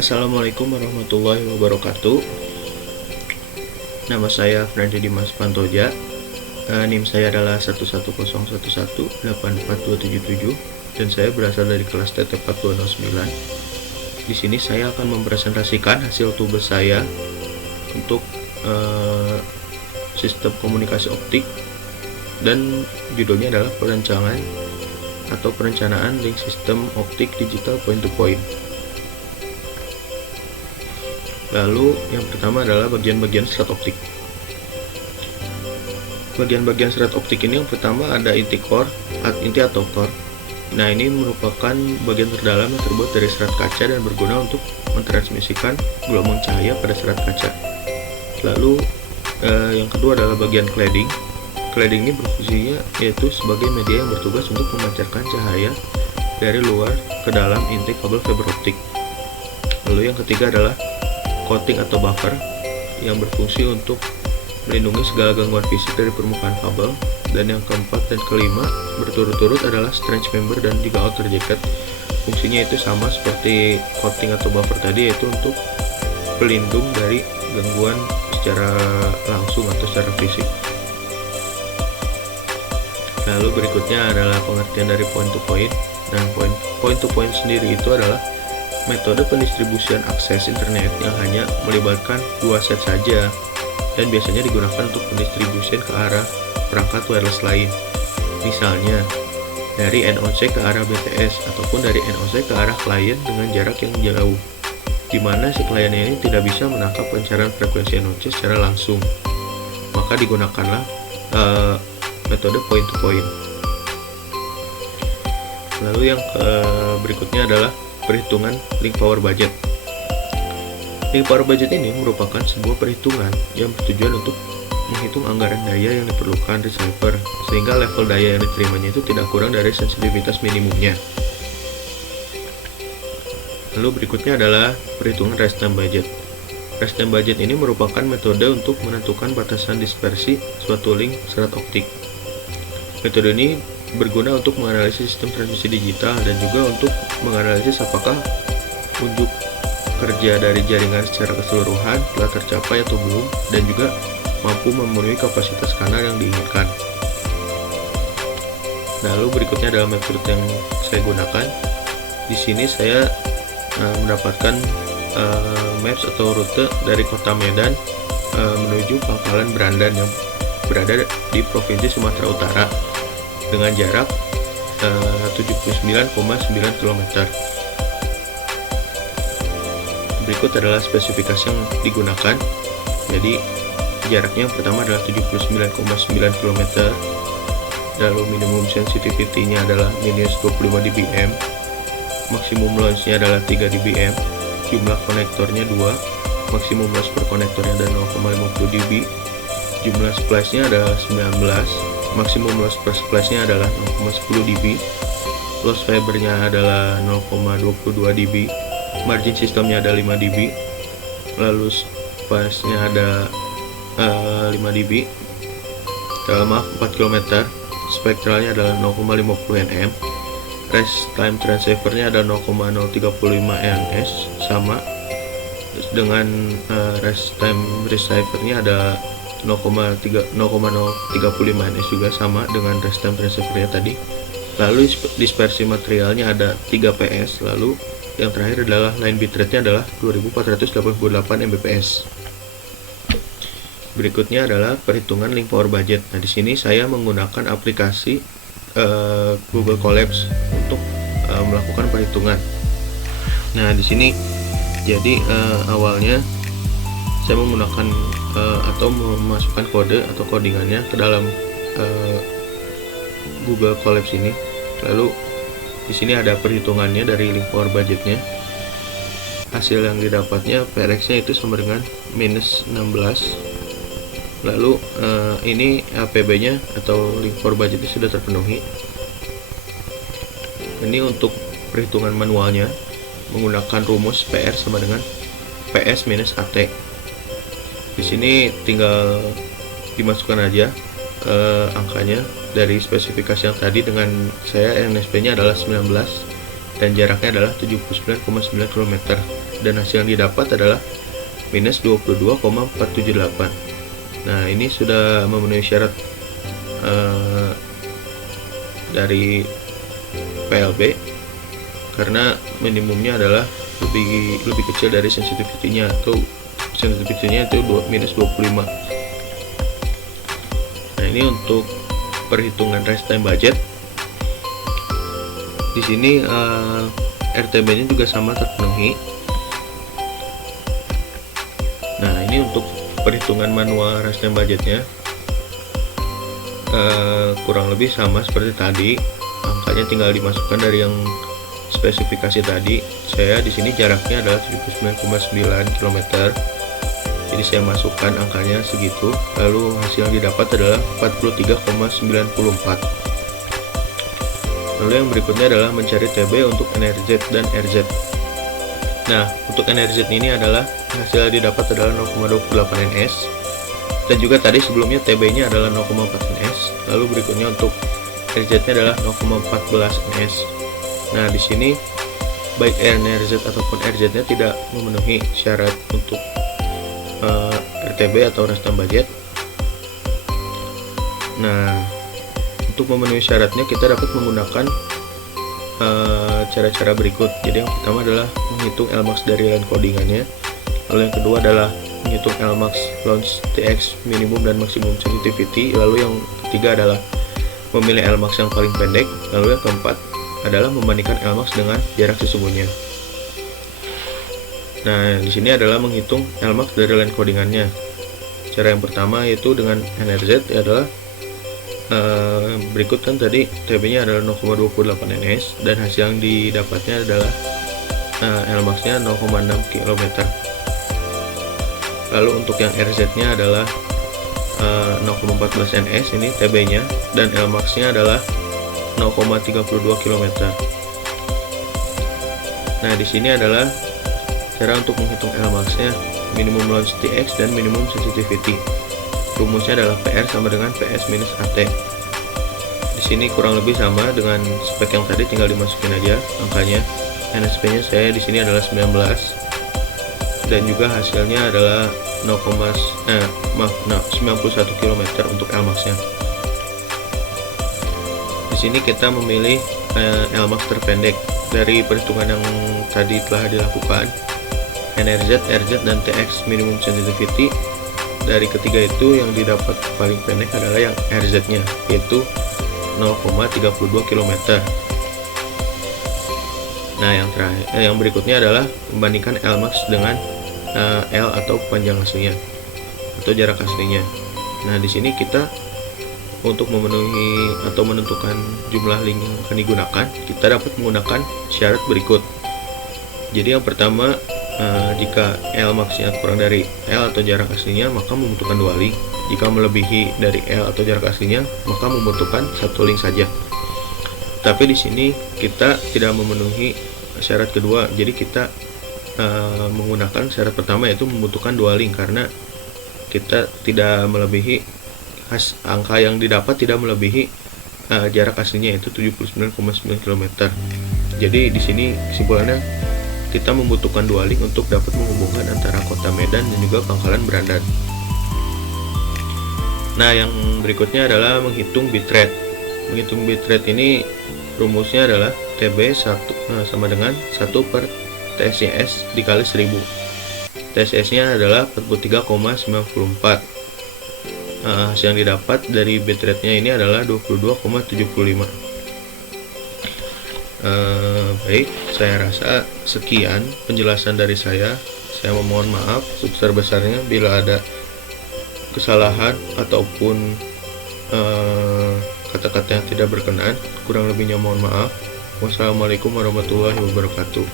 Assalamualaikum warahmatullahi wabarakatuh. Nama saya Frandy Dimas Pantoja. NIM saya adalah 11011842277 dan saya berasal dari kelas TT 4209. Di sini saya akan mempresentasikan hasil tugas saya untuk sistem komunikasi optik, dan judulnya adalah perencanaan link sistem optik digital point to point. Lalu yang pertama adalah bagian-bagian serat optik. Bagian-bagian serat optik ini yang pertama ada inti atau core. Nah, ini merupakan bagian terdalam yang terbuat dari serat kaca dan berguna untuk mentransmisikan gelombang cahaya pada serat kaca. Lalu yang kedua adalah bagian cladding. Cladding ini berfungsinya yaitu sebagai media yang bertugas untuk memancarkan cahaya dari luar ke dalam inti kabel fiber optik. Lalu yang ketiga adalah coating atau buffer yang berfungsi untuk melindungi segala gangguan fisik dari permukaan kabel. Dan yang keempat dan kelima berturut-turut adalah strange member dan juga outer jacket. Fungsinya itu sama seperti coating atau buffer tadi, yaitu untuk pelindung dari gangguan secara langsung atau secara fisik. Lalu berikutnya adalah pengertian dari point to point. Dan point to point sendiri itu adalah metode pendistribusian akses internet yang hanya melibatkan dua set saja dan biasanya digunakan untuk pendistribusian ke arah perangkat wireless lain. Misalnya dari NOC ke arah BTS ataupun dari NOC ke arah klien dengan jarak yang jauh, di mana si klien ini tidak bisa menangkap pencarian frekuensi NOC secara langsung. Maka digunakanlah metode point to point. Lalu yang berikutnya adalah perhitungan link power budget. Link power budget ini merupakan sebuah perhitungan yang bertujuan untuk menghitung anggaran daya yang diperlukan receiver sehingga level daya yang diterimanya itu tidak kurang dari sensitivitas minimumnya. Lalu berikutnya adalah perhitungan rest time budget. Rest time budget ini merupakan metode untuk menentukan batasan dispersi suatu link serat optik. Metode ini berguna untuk menganalisis sistem transmisi digital dan juga untuk menganalisis apakah unjuk kerja dari jaringan secara keseluruhan telah tercapai atau belum, dan juga mampu memenuhi kapasitas kanal yang diinginkan. Lalu berikutnya adalah metode yang saya gunakan. Di sini saya mendapatkan maps atau rute dari kota Medan menuju Pangkalan Berandan yang berada di Provinsi Sumatera Utara dengan jarak 79,9 km. Berikut adalah spesifikasi yang digunakan. Jadi jaraknya yang pertama adalah 79,9 km. Lalu minimum sensitivity-nya adalah minus 25 dBm. Maksimum launch-nya adalah 3 dBm. Jumlah konektornya 2. Maksimum loss per konektornya adalah 0,50 dB. Jumlah splice-nya adalah 19. Maksimum loss per splice-nya adalah 0,10 dB. Loss fibernya adalah 0,22 dB. Margin sistemnya ada 5 dB. Lalu splice-nya ada 5 dB. Dalam 4 km. Spektralnya adalah 0,50 nm. Rest time transceiver-nya ada 0,035 ns, sama dengan rest time receiver-nya ada 0,035 ns juga, sama dengan rest time transceiver-nya tadi. Lalu dispersi materialnya ada 3 ps. Lalu yang terakhir adalah line bitrate-nya adalah 2488 mbps. Berikutnya adalah perhitungan link power budget. Nah, di sini saya menggunakan aplikasi Google Colapse untuk melakukan perhitungan. Nah, di sini jadi awalnya saya menggunakan atau memasukkan kode atau codingannya ke dalam Google Colapse ini. Lalu di sini ada perhitungannya dari link power budgetnya. Hasil yang didapatnya PRX-nya itu sama dengan minus 16. Lalu ini LPB-nya atau link power budgetnya sudah terpenuhi. Ini untuk perhitungan manualnya menggunakan rumus PR sama dengan PS minus AT. Di sini tinggal dimasukkan aja angkanya dari spesifikasi yang tadi. Dengan saya NSP-nya adalah 19, dan jaraknya adalah 79,9 km, dan hasil yang didapat adalah minus 22,478. Nah, ini sudah memenuhi syarat dari PLB karena minimumnya adalah lebih kecil dari sensitivity-nya, atau sensitivity-nya itu minus 25. Nah, ini untuk perhitungan rest time budget. Di sini RTB-nya juga sama terpenuhi. Nah, ini untuk perhitungan manual rest time budgetnya kurang lebih sama seperti tadi. Angkanya tinggal dimasukkan dari yang spesifikasi tadi. Saya di sini jaraknya adalah 79,9 km. Jadi saya masukkan angkanya segitu, lalu hasil yang didapat adalah 43,94. Lalu yang berikutnya adalah mencari TB untuk NRZ dan RZ. Nah, untuk NRZ ini adalah hasil yang didapat adalah 0,28 ns, dan juga tadi sebelumnya TB-nya adalah 0,4 ns. Lalu berikutnya untuk RZ-nya adalah 0,14 ns. Nah, di sini baik NRZ ataupun RZ-nya tidak memenuhi syarat untuk RTB atau rest time budget. Nah, untuk memenuhi syaratnya kita dapat menggunakan cara-cara berikut. Jadi yang pertama adalah menghitung Lmax dari line codingannya. Lalu yang kedua adalah menghitung Lmax launch TX minimum dan maksimum sensitivity. Lalu yang ketiga adalah memilih Lmax yang paling pendek. Lalu yang keempat adalah membandingkan Lmax dengan jarak sesungguhnya. Nah, di sini adalah menghitung Lmax dari line codingannya. Cara yang pertama yaitu dengan NRZ adalah berikut kan tadi TB-nya adalah 0,28 ns dan hasil yang didapatnya adalah Lmax-nya 0,6 km. Lalu untuk yang RZ-nya adalah 0,14 ns, ini TB-nya, dan Lmax-nya adalah 0,32 km. Nah, di sini adalah cara untuk menghitung Lmax-nya, minimum launch TX dan minimum sensitivity. Rumusnya adalah PR sama dengan PS minus AT. Di sini kurang lebih sama dengan spek yang tadi, tinggal dimasukin aja angkanya. NSP-nya saya di sini adalah 19 dan juga hasilnya adalah 91 km untuk Lmax-nya. Di sini kita memilih Lmax terpendek dari perhitungan yang tadi telah dilakukan. NRZ, RZ, dan TX minimum sensitivity. Dari ketiga itu yang didapat paling pendek adalah yang RZ-nya, yaitu 0,32 km. Nah, yang berikutnya adalah membandingkan Lmax dengan L atau panjang aslinya atau jarak aslinya. Nah, di sini kita untuk memenuhi atau menentukan jumlah link yang akan digunakan, kita dapat menggunakan syarat berikut. Jadi yang pertama, jika Lmax-nya kurang dari L atau jarak aslinya, maka membutuhkan 2 link. Jika melebihi dari L atau jarak aslinya, maka membutuhkan 1 link saja. Tapi di sini kita tidak memenuhi syarat kedua. Jadi kita menggunakan syarat pertama, yaitu membutuhkan 2 link, karena kita tidak melebihi angka yang didapat tidak melebihi jarak aslinya, yaitu 79,9 km. Jadi di sini kesimpulannya kita membutuhkan 2 link untuk dapat menghubungkan antara kota Medan dan juga Pangkalan Berandan. Nah, yang berikutnya adalah menghitung bitrate. Menghitung bitrate ini rumusnya adalah TB sama dengan 1 per TSYS dikali 1000. TSYS-nya adalah 43,94. Hasil yang didapat dari bitrate-nya ini adalah 22,75. Baik, saya rasa sekian penjelasan dari saya. Saya memohon maaf sebesar-besarnya bila ada kesalahan ataupun kata-kata yang tidak berkenan. Kurang lebihnya mohon maaf. Wassalamualaikum warahmatullahi wabarakatuh.